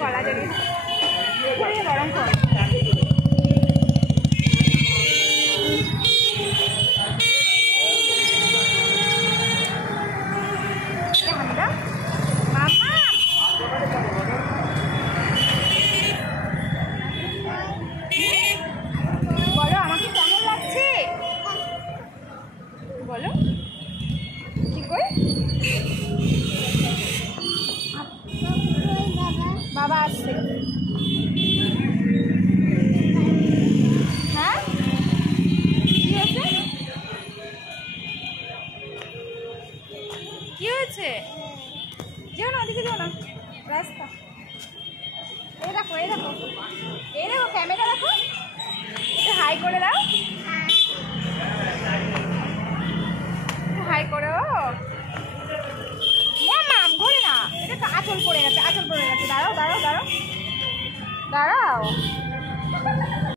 গলা জড়িয়ে গরম কর। বলো আমাকে কেমন লাগছে, বলো কি করে। বাবা আসছে। হ্যাঁ কি হয়েছে, কি হয়েছে? যেও না, ওদিকে যেও না, রাস্তা। এই দেখো এই দেখো এই দেখো, ক্যামেরা দেখো, হাই করে দাও, হাই করো। মাম ঘুরে না, এটা তো আঁচল পড়ে গেছে, আঁচল পড়ে গেছে। দাঁড়াও দাঁড়াও দাঁড়াও দাঁড়াও।